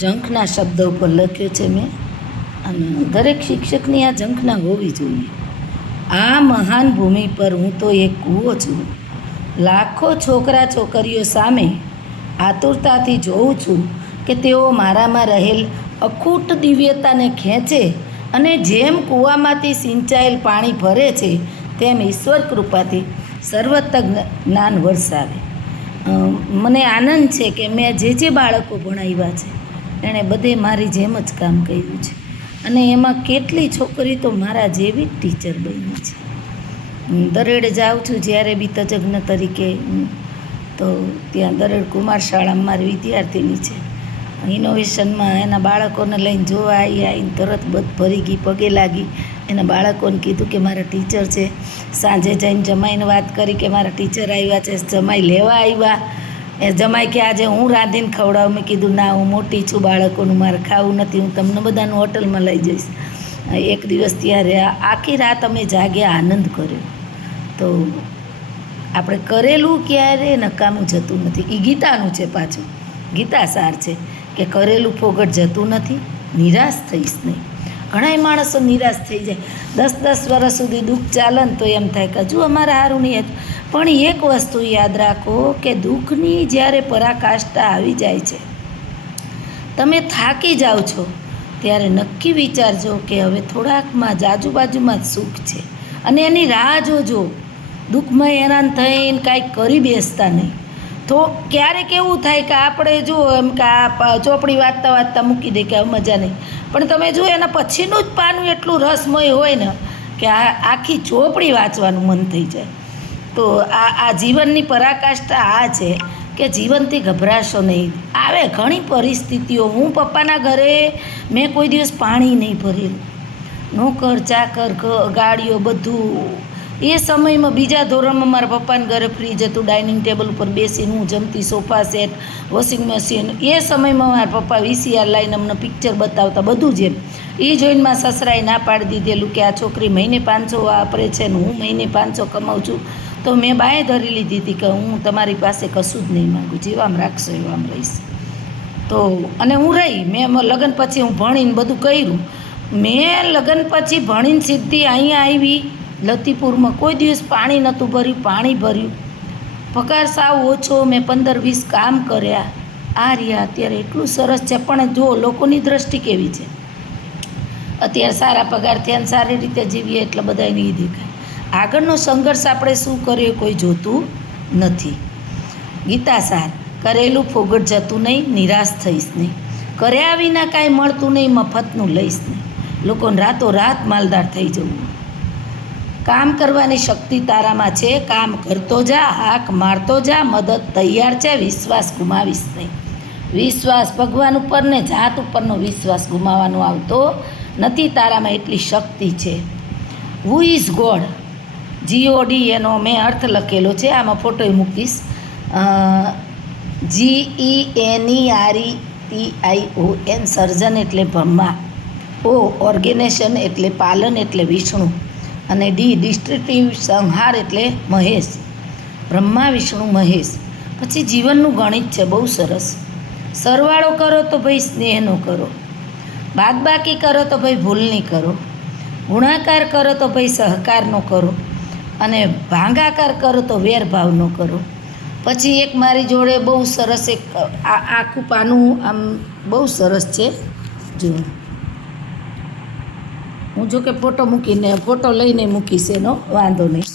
ઝંખના શબ્દો પર લખ્યું છે મેં, અને દરેક શિક્ષકની આ ઝંખના હોવી જોઈએ. આ મહાન ભૂમિ પર હું તો એક કૂવો છું. લાખો છોકરા છોકરીઓ સામે આતુરતાથી જોઉં છું કે તેઓ મારામાં રહેલ અખૂટ દિવ્યતાને ખેંચે અને જેમ કૂવામાંથી સિંચાયેલ પાણી ભરે છે તેમ ઈશ્વર કૃપાથી સર્વત્ર જ્ઞાન વરસાવે. મને આનંદ છે કે મેં જે બાળકો ભણાવ્યા છે એણે બધે મારી જેમ જ કામ કર્યું છે, અને એમાં કેટલી છોકરી તો મારા જેવી જ ટીચર બની છે. દરેડે જાઉં છું જ્યારે બી તજજ્ઞ તરીકે, તો ત્યાં દરેડ કુમાર શાળામાં મારી વિદ્યાર્થીની છે. ઇનોવેશનમાં એના બાળકોને લઈને જોવા આવીને તરત બધ ભરી ગઈ, પગે લાગી. એના બાળકોને કીધું કે મારા ટીચર છે. સાંજે જઈને જમાઈને વાત કરી કે મારા ટીચર આવ્યા છે, જમાઈ લેવા આવ્યા. એ જમાઈ કે આજે હું રાંધીને ખવડાવું. મેં કીધું ના, હું મોટી છું, બાળકોનું મારે ખાવું નથી, હું તમને બધાનું હોટલમાં લઈ જઈશ. એક દિવસ ત્યાં રહ્યા, આખી રાત અમે જાગ્યા, આનંદ કર્યો. તો આપણે કરેલું ક્યારે નકામું જતું નથી. એ ગીતાનું છે, પાછું ગીતા સાર છે કે કરેલું ફોગટ જતું નથી, નિરાશ થઈશ નહીં. ઘણાય માણસો નિરાશ થઈ જાય. 10-10 વર્ષ સુધી દુઃખ ચાલે ને તો એમ થાય કે હજુ અમારે સારું નહીં. પણ એક વસ્તુ યાદ રાખો કે દુઃખની જ્યારે પરાકાષ્ઠા આવી જાય છે, તમે થાકી જાઓ છો, ત્યારે નક્કી વિચારજો કે હવે થોડાકમાં જ આજુબાજુમાં જ સુખ છે, અને એની રાહ જોજો. દુઃખમાં હેરાન થઈને કાંઈક કરી બેસતા નહીં. તો ક્યારેક એવું થાય કે આપણે જો એમ કે આ ચોપડી વાંચતા વાંચતા મૂકી દે કે મજા નહીં, પણ તમે જો એના પછીનું જ પાનું એટલું રસમય હોય ને કે આખી ચોપડી વાંચવાનું મન થઈ જાય. તો આ જીવનની પરાકાષ્ઠા આ છે કે જીવનથી ગભરાશો નહીં. આવે ઘણી પરિસ્થિતિઓ. હું પપ્પાના ઘરે મેં કોઈ દિવસ પાણી નહીં ભરેલું. નોકર ચાકર ગાડીઓ બધું. એ સમયમાં બીજા ધોરણમાં મારા પપ્પાના ઘરે ફ્રીજ હતું, ડાઇનિંગ ટેબલ ઉપર બેસીને હું જમતી, સોફા સેટ, વોશિંગ મશીન. એ સમયમાં મારા પપ્પા VCR લાઈને અમને પિક્ચર બતાવતા, બધું જ એમ. એ જોઈને મારા સસરાએ ના પાડી દીધેલું કે આ છોકરી મહિને 500 વાપરે છે ને હું મહિને 500 કમાઉં છું. તો મેં બાએ ધરી લીધી હતી કે હું તમારી પાસે કશું જ નહીં માગું, જેવામ રાખશો એવામ રહીશ. તો અને હું રહી. મેં લગ્ન પછી હું ભણીને બધું કર્યું. મેં લગ્ન પછી ભણીને સીધી અહીંયા આવી લતીપુરમાં. કોઈ દિવસ પાણી નહોતું ભર્યું, પાણી ભર્યું. પગાર સાવ ઓછો. મેં 15-20 કામ કર્યા. આ રહ્યા અત્યારે એટલું સરસ છે. પણ જો લોકોની દ્રષ્ટિ કેવી છે, અત્યારે સારા પગાર થયા, સારી રીતે જીવીએ એટલે બધાને એ દેખાય. આગળનો સંઘર્ષ આપણે શું કરીએ કોઈ જોતું નથી. ગીતા સાર, કરેલું ફોગટ જતું નહીં, નિરાશ થઈશ નહીં. કર્યા વિના કાંઈ મળતું નહીં, મફતનું લઈશ નહીં. લોકોને રાતોરાત માલદાર થઈ જવું. કામ કરવાની શક્તિ તારામાં છે, કામ કરતો જા, હાક મારતો જા, મદદ તૈયાર છે, વિશ્વાસ ગુમાવીશ નહીં. વિશ્વાસ ભગવાન ઉપર ને જાત ઉપરનો વિશ્વાસ ગુમાવવાનો આવતો નથી. તારામાં એટલી શક્તિ છે. હુ ઇઝ ગોડ, GOD એનો મેં અર્થ લખેલો છે, આમાં ફોટો મૂકીશ. GENERATION, સર્જન એટલે બ્રહ્મા. O ઓર્ગેનેશન એટલે પાલન એટલે વિષ્ણુ, અને D ડિસ્ટ્રક્ટિવ સંહાર એટલે મહેશ. બ્રહ્મા વિષ્ણુ મહેશ. પછી જીવનનું ગણિત છે બહુ સરસ. સરવાળો કરો તો ભાઈ સ્નેહનો કરો, બાદબાકી કરો તો ભાઈ ભૂલની કરો, ગુણાકાર કરો તો ભાઈ સહકારનો કરો, અને ભાંગાકાર કરો તો વેરભાવનો કરો. પછી એક મારી જોડે બહુ સરસ એક આખું પાનું આમ બહુ સરસ છે. જો હું જો કે ફોટો લઈને મૂકીશ, એનો વાંધો નહીં.